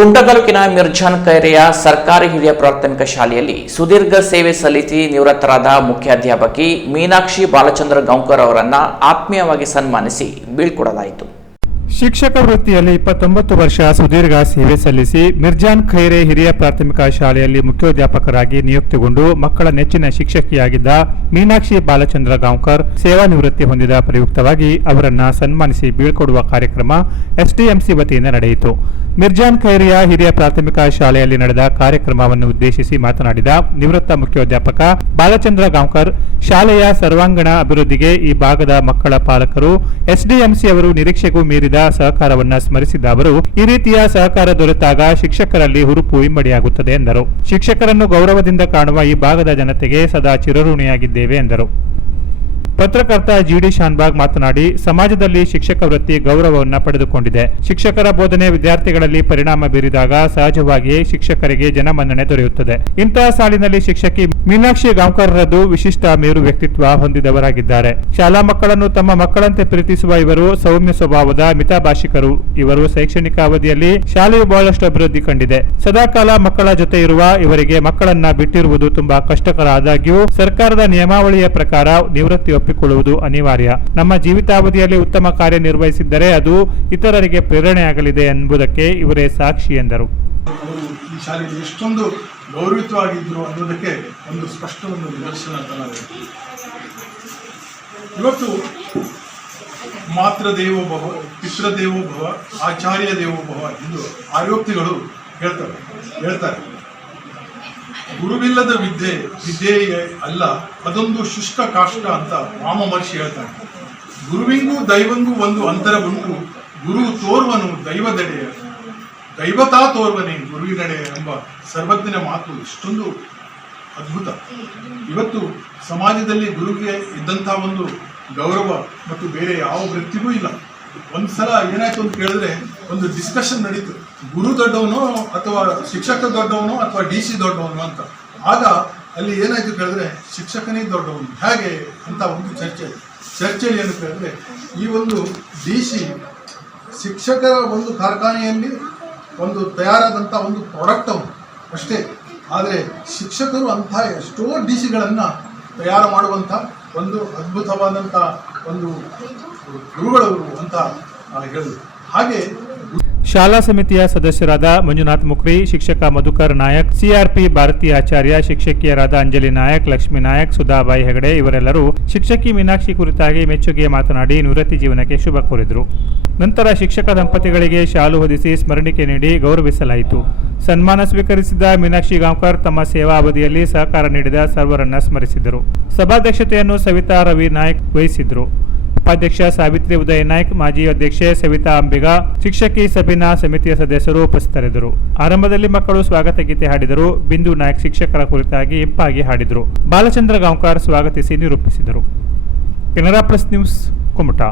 ಕುಮಟಾ ತಾಲೂಕಿನ ಮಿರ್ಜಾನ್ ಖೈರಿಯ ಸರ್ಕಾರಿ ಹಿರಿಯ ಪ್ರಾಥಮಿಕ ಶಾಲೆಯಲ್ಲಿ ಸುದೀರ್ಘ ಸೇವೆ ಸಲ್ಲಿಸಿ ನಿವೃತ್ತರಾದ ಮುಖ್ಯಾಧ್ಯಾಪಕಿ ಮೀನಾಕ್ಷಿ ಬಾಲಚಂದ್ರ ಗಾಂವ್ಕರ್ ಅವರನ್ನು ಆತ್ಮೀಯವಾಗಿ ಸನ್ಮಾನಿಸಿ ಬೀಳ್ಕೊಡಲಾಯಿತು. ಶಿಕ್ಷಕ ವೃತ್ತಿಯಲ್ಲಿ 29 ವರ್ಷ ಸುದೀರ್ಘ ಸೇವೆ ಸಲ್ಲಿಸಿ ಮಿರ್ಜಾನ್ ಖೈರೆ ಹಿರಿಯ ಪ್ರಾಥಮಿಕ ಶಾಲೆಯಲ್ಲಿ ಮುಖ್ಯೋಧ್ಯಾಪಕರಾಗಿ ನಿಯುಕ್ತಿಗೊಂಡು ಮಕ್ಕಳ ನೆಚ್ಚಿನ ಶಿಕ್ಷಕಿಯಾಗಿದ್ದ ಮೀನಾಕ್ಷಿ ಬಾಲಚಂದ್ರ ಗಾಂವ್ಕರ್ ಸೇವಾ ನಿವೃತ್ತಿ ಹೊಂದಿದ ಪ್ರಯುಕ್ತವಾಗಿ ಅವರನ್ನು ಸನ್ಮಾನಿಸಿ ಬೀಳ್ಕೊಡುವ ಕಾರ್ಯಕ್ರಮ ಎಸ್ಡಿಎಂಸಿ ವತಿಯಿಂದ ನಡೆಯಿತು. ಮಿರ್ಜಾನ್ ಖೈರಿಯ ಹಿರಿಯ ಪ್ರಾಥಮಿಕ ಶಾಲೆಯಲ್ಲಿ ನಡೆದ ಕಾರ್ಯಕ್ರಮವನ್ನು ಉದ್ದೇಶಿಸಿ ಮಾತನಾಡಿದ ನಿವೃತ್ತ ಮುಖ್ಯೋಧ್ಯಾಪಕ ಬಾಲಚಂದ್ರ ಗಾಂವ್ಕರ್, ಶಾಲೆಯ ಸರ್ವಾಂಗಣ ಅಭಿವೃದ್ಧಿಗೆ ಈ ಭಾಗದ ಮಕ್ಕಳ ಪಾಲಕರು ಎಸ್ಡಿಎಂಸಿ ಅವರು ನಿರೀಕ್ಷೆಗೂ ಮೀರಿದ ಸಹಕಾರವನ್ನು ಸ್ಮರಿಸಿದ ಅವರು, ಈ ರೀತಿಯ ಸಹಕಾರ ದೊರೆತಾಗ ಶಿಕ್ಷಕರಲ್ಲಿ ಹುರುಪು ಇಮ್ಮಡಿಯಾಗುತ್ತದೆ ಎಂದರು. ಶಿಕ್ಷಕರನ್ನು ಗೌರವದಿಂದ ಕಾಣುವ ಈ ಭಾಗದ ಜನತೆಗೆ ಸದಾ ಚಿರಋಣಿಯಾಗಿದ್ದೇವೆ ಎಂದರು. ಪತ್ರಕರ್ತ ಜಿಡಿ ಶಾನ್ಬಾಗ್ ಮಾತನಾಡಿ, ಸಮಾಜದಲ್ಲಿ ಶಿಕ್ಷಕ ವೃತ್ತಿ ಗೌರವವನ್ನು ಪಡೆದುಕೊಂಡಿದೆ. ಶಿಕ್ಷಕರ ಬೋಧನೆ ವಿದ್ಯಾರ್ಥಿಗಳಲ್ಲಿ ಪರಿಣಾಮ ಬೀರಿದಾಗ ಸಹಜವಾಗಿಯೇ ಶಿಕ್ಷಕರಿಗೆ ಜನಮನ್ನಣೆ ದೊರೆಯುತ್ತದೆ. ಇಂತಹ ಸಾಲಿನಲ್ಲಿ ಶಿಕ್ಷಕಿ ಮೀನಾಕ್ಷಿ ಗಾಂವ್ಕರ್ರದ್ದು ವಿಶಿಷ್ಟ ಮೇರು ವ್ಯಕ್ತಿತ್ವ ಹೊಂದಿದವರಾಗಿದ್ದಾರೆ. ಶಾಲಾ ಮಕ್ಕಳನ್ನು ತಮ್ಮ ಮಕ್ಕಳಂತೆ ಪ್ರೀತಿಸುವ ಇವರು ಸೌಮ್ಯ ಸ್ವಭಾವದ ಮಿತಭಾಷಿಕರು. ಇವರು ಶೈಕ್ಷಣಿಕ ಅವಧಿಯಲ್ಲಿ ಶಾಲೆಯು ಬಹಳಷ್ಟು ಅಭಿವೃದ್ಧಿ ಕಂಡಿದೆ. ಸದಾಕಾಲ ಮಕ್ಕಳ ಜೊತೆ ಇರುವ ಇವರಿಗೆ ಮಕ್ಕಳನ್ನ ಬಿಟ್ಟಿರುವುದು ತುಂಬಾ ಕಷ್ಟಕರ. ಆದಾಗ್ಯೂ ಸರ್ಕಾರದ ನಿಯಮಾವಳಿಯ ಪ್ರಕಾರ ನಿವೃತ್ತಿ ಒಪ್ಪಿಕೊಳ್ಳುವುದು ಅನಿವಾರ್ಯ. ನಮ್ಮ ಜೀವಿತಾವಧಿಯಲ್ಲಿ ಉತ್ತಮ ಕಾರ್ಯನಿರ್ವಹಿಸಿದ್ದರೆ ಅದು ಇತರರಿಗೆ ಪ್ರೇರಣೆಯಾಗಲಿದೆ ಎಂಬುದಕ್ಕೆ ಇವರೇ ಸಾಕ್ಷಿ ಎಂದರು. ಈ ಶಾಲೆಯಲ್ಲಿ ಎಷ್ಟೊಂದು ಗೌರವಿತವಾಗಿದ್ದರು ಅನ್ನೋದಕ್ಕೆ ಒಂದು ಸ್ಪಷ್ಟ ಒಂದು ನಿದರ್ಶನ ಅಂತ ಇವತ್ತು ಮಾತೃದೇವೋ ಭವ, ಪಿತೃದೇವೋ ಭವ, ಆಚಾರ್ಯ ದೇವೋ ಭವ ಎಂದು ಆರ್ಯೋಕ್ತಿಗಳು ಹೇಳ್ತಾರೆ. ಗುರುವಿಲ್ಲದ ವಿದ್ಯೆಯೇ ಅಲ್ಲ, ಅದೊಂದು ಶುಷ್ಕ ಕಾಷ್ಟ ಅಂತ ರಾಮ ಮಹರ್ಷಿ ಹೇಳ್ತಾರೆ. ಗುರುವಿಂಗೂ ದೈವಂಗೂ ಒಂದು ಅಂತರ ಉಂಟು, ಗುರು ತೋರ್ವನು ದೈವದೆಡೆಯ, ದೈವತಾ ತೋರ್ವನೇ ಗುರುವಿನಡೆ ಎಂಬ ಸರ್ವಜ್ಞನ ಮಾತು ಎಷ್ಟೊಂದು ಅದ್ಭುತ. ಇವತ್ತು ಸಮಾಜದಲ್ಲಿ ಗುರುವಿಗೆ ಇದ್ದಂತಹ ಒಂದು ಗೌರವ ಮತ್ತು ಬೇರೆ ಯಾವ ವೃತ್ತಿಗೂ ಇಲ್ಲ. ಒಂದು ಸಲ ಏನಾಯ್ತು ಅಂತ ಕೇಳಿದ್ರೆ ಒಂದು ಡಿಸ್ಕಷನ್ ನಡೀತು, ಗುರು ದೊಡ್ಡವನು ಅಥವಾ ಶಿಕ್ಷಕ ದೊಡ್ಡವನು ಅಥವಾ DC ದೊಡ್ಡವನು ಅಂತ. ಆಗ ಅಲ್ಲಿ ಏನಾಯ್ತು ಕೇಳಿದ್ರೆ ಶಿಕ್ಷಕನೇ ದೊಡ್ಡವನು ಹೇಗೆ ಅಂತ ಒಂದು ಚರ್ಚೆಯಲ್ಲಿ ಏನು ಕೇಳಿದ್ರೆ, ಈ ಒಂದು DC ಶಿಕ್ಷಕರ ಒಂದು ಕಾರ್ಖಾನೆಯಲ್ಲಿ ಒಂದು ತಯಾರಾದಂಥ ಒಂದು ಪ್ರಾಡಕ್ಟ್ ಅವನು ಅಷ್ಟೇ. ಆದರೆ ಶಿಕ್ಷಕರು ಅಂಥ ಎಷ್ಟೋ DCಗಳನ್ನು ತಯಾರು ಮಾಡುವಂಥ ಒಂದು ಅದ್ಭುತವಾದಂಥ ಒಂದು ಗುರುಗಳವರು ಅಂತ ಹೇಳಿದ್ರು. ಹಾಗೆ ಶಾಲಾ ಸಮಿತಿಯ ಸದಸ್ಯರಾದ ಮಂಜುನಾಥ್ ಮುಕ್ರಿ, ಶಿಕ್ಷಕ ಮಧುಕರ್ ನಾಯಕ್, CRP ಭಾರತಿ ಆಚಾರ್ಯ, ಶಿಕ್ಷಕಿಯರಾದ ಅಂಜಲಿ ನಾಯಕ್, ಲಕ್ಷ್ಮೀ ನಾಯಕ್, ಸುಧಾಬಾಯಿ ಹೆಗಡೆ ಇವರೆಲ್ಲರೂ ಶಿಕ್ಷಕಿ ಮೀನಾಕ್ಷಿ ಕುರಿತಾಗಿ ಮೆಚ್ಚುಗೆ ಮಾತನಾಡಿ ನಿವೃತ್ತಿ ಜೀವನಕ್ಕೆ ಶುಭ ಕೋರಿದರು. ನಂತರ ಶಿಕ್ಷಕ ದಂಪತಿಗಳಿಗೆ ಶಾಲು ಹೊದಿಸಿ ಸ್ಮರಣಿಕೆ ನೀಡಿ ಗೌರವಿಸಲಾಯಿತು. ಸನ್ಮಾನ ಸ್ವೀಕರಿಸಿದ ಮೀನಾಕ್ಷಿ ಗಾಂವ್ಕರ್ ತಮ್ಮ ಸೇವಾ ಅವಧಿಯಲ್ಲಿ ಸಹಕಾರ ನೀಡಿದ ಸರ್ವರನ್ನ ಸ್ಮರಿಸಿದರು. ಸಭಾಧ್ಯಕ್ಷತೆಯನ್ನು ಸವಿತಾ ರವಿ ನಾಯಕ್ ವಹಿಸಿದ್ರು. ಉಪಾಧ್ಯಕ್ಷ ಸಾವಿತ್ರಿ ಉದಯ ನಾಯ್ಕ್, ಮಾಜಿ ಅಧ್ಯಕ್ಷೆ ಸವಿತಾ ಅಂಬಿಗಾ, ಶಿಕ್ಷಕಿ ಸಬಿನಾ ಸಮಿತಿಯ ಸದಸ್ಯರು ಉಪಸ್ಥಿತರಿದ್ದರು. ಆರಂಭದಲ್ಲಿ ಮಕ್ಕಳು ಸ್ವಾಗತ ಗೀತೆ ಹಾಡಿದರು. ಬಿಂದು ನಾಯ್ಕ್ ಶಿಕ್ಷಕರ ಕುರಿತಾಗಿ ಇಂಪಾಗಿ ಹಾಡಿದರು. ಬಾಲಚಂದ್ರ ಗಾಂವ್ಕರ್ ಸ್ವಾಗತಿಸಿ ನಿರೂಪಿಸಿದರು. Canara plus news, Kumta.